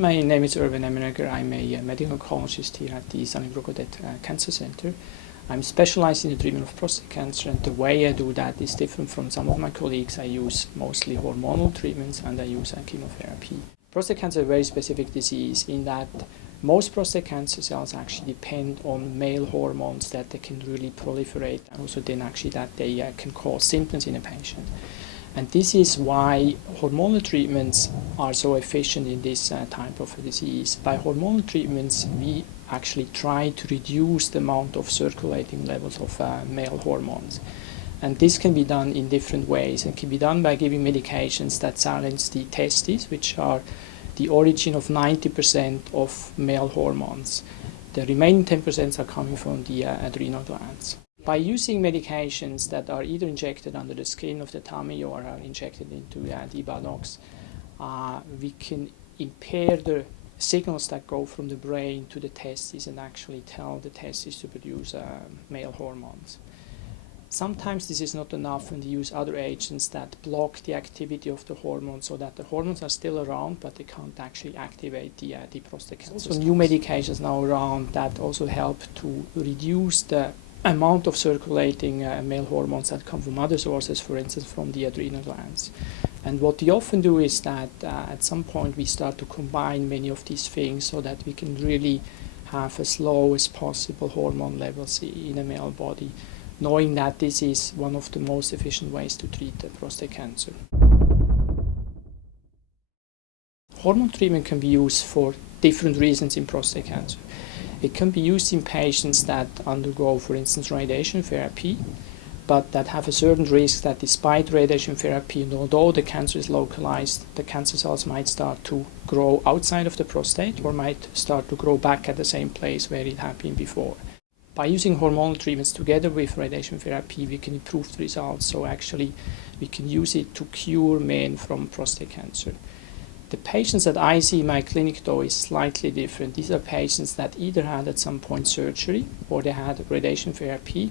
My name is Erwin Emmenegger. I'm a medical oncologist here at the Sunnybrook Cancer Center. I'm specialized in the treatment of prostate cancer, and the way I do that is different from some of my colleagues. I use mostly hormonal treatments and I use chemotherapy. Prostate cancer is a very specific disease in that most prostate cancer cells actually depend on male hormones that they can really proliferate, and also then actually that they can cause symptoms in a patient. And this is why hormonal treatments are so efficient in this type of a disease. By hormonal treatments, we actually try to reduce the amount of circulating levels of male hormones. And this can be done in different ways. It can be done by giving medications that silence the testes, which are the origin of 90% of male hormones. The remaining 10% are coming from the adrenal glands. By using medications that are either injected under the skin of the tummy or are injected into the buttocks, we can impair the signals that go from the brain to the testes and actually tell the testes to produce male hormones. Sometimes this is not enough, and they use other agents that block the activity of the hormones so that the hormones are still around, but they can't actually activate the prostate cancer. Also, new medications now around that also help to reduce the amount of circulating male hormones that come from other sources, for instance from the adrenal glands. And what we often do is that at some point we start to combine many of these things so that we can really have as low as possible hormone levels in a male body, knowing that this is one of the most efficient ways to treat prostate cancer. Hormone treatment can be used for different reasons in prostate cancer. It can be used in patients that undergo, for instance, radiation therapy, but that have a certain risk that despite radiation therapy, and although the cancer is localized, the cancer cells might start to grow outside of the prostate or might start to grow back at the same place where it had been before. By using hormonal treatments together with radiation therapy, we can improve the results. So actually, we can use it to cure men from prostate cancer. The patients that I see in my clinic, though, is slightly different. These are patients that either had at some point surgery or they had radiation therapy,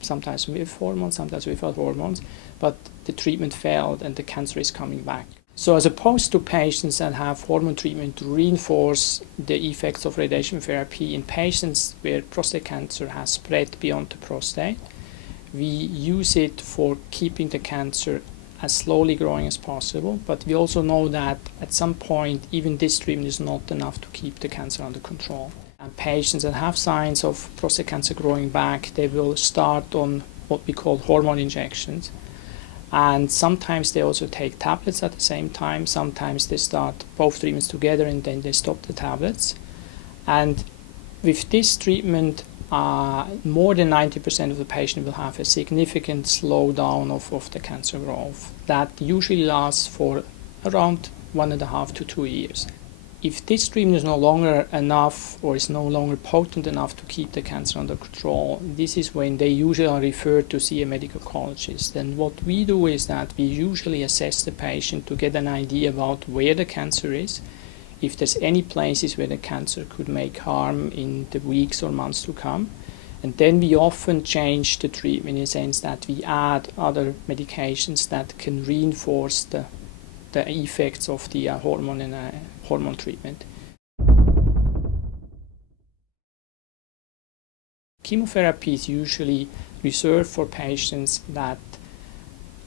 sometimes with hormones, sometimes without hormones, but the treatment failed and the cancer is coming back. So as opposed to patients that have hormone treatment to reinforce the effects of radiation therapy, in patients where prostate cancer has spread beyond the prostate, we use it for keeping the cancer as slowly growing as possible, but we also know that at some point even this treatment is not enough to keep the cancer under control. And patients that have signs of prostate cancer growing back, they will start on what we call hormone injections, and sometimes they also take tablets at the same time. Sometimes they start both treatments together and then they stop the tablets. And with this treatment, more than 90% of the patient will have a significant slowdown of the cancer growth. That usually lasts for around 1.5 to 2 years. If this treatment is no longer enough or is no longer potent enough to keep the cancer under control, this is when they usually are referred to see a medical oncologist. And what we do is that we usually assess the patient to get an idea about where the cancer is, if there's any places where the cancer could make harm in the weeks or months to come. And then we often change the treatment in the sense that we add other medications that can reinforce the effects of the hormone and hormone treatment. Chemotherapy is usually reserved for patients that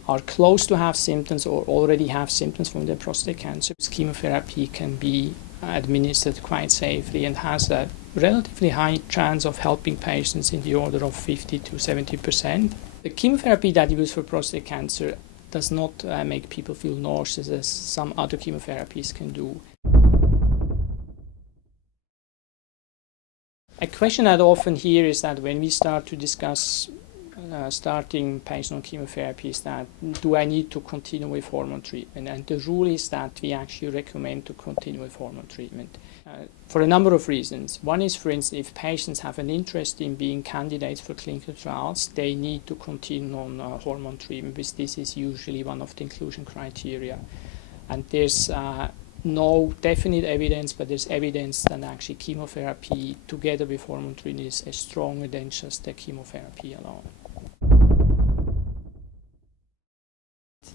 are close to have symptoms or already have symptoms from their prostate cancer. Chemotherapy can be administered quite safely and has a relatively high chance of helping patients in the order of 50 to 70%. The chemotherapy that you use for prostate cancer does not make people feel nauseous as some other chemotherapies can do. A question I'd often hear is that when we start to discuss starting patients on chemotherapy is that, do I need to continue with hormone treatment? And the rule is that we actually recommend to continue with hormone treatment for a number of reasons. One is, for instance, if patients have an interest in being candidates for clinical trials, they need to continue on hormone treatment, because this is usually one of the inclusion criteria. And there's no definite evidence, but there's evidence that actually chemotherapy together with hormone treatment is stronger than just the chemotherapy alone.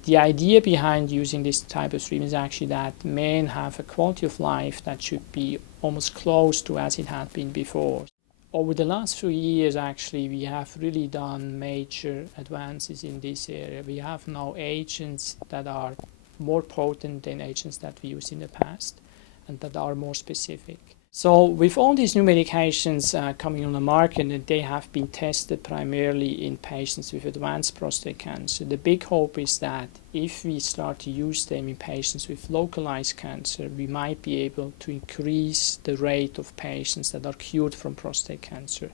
The idea behind using this type of treatment is actually that men have a quality of life that should be almost close to as it had been before. Over the last few years, actually, we have really done major advances in this area. We have now agents that are more potent than agents that we used in the past and that are more specific. So with all these new medications coming on the market, they have been tested primarily in patients with advanced prostate cancer. The big hope is that if we start to use them in patients with localized cancer, we might be able to increase the rate of patients that are cured from prostate cancer.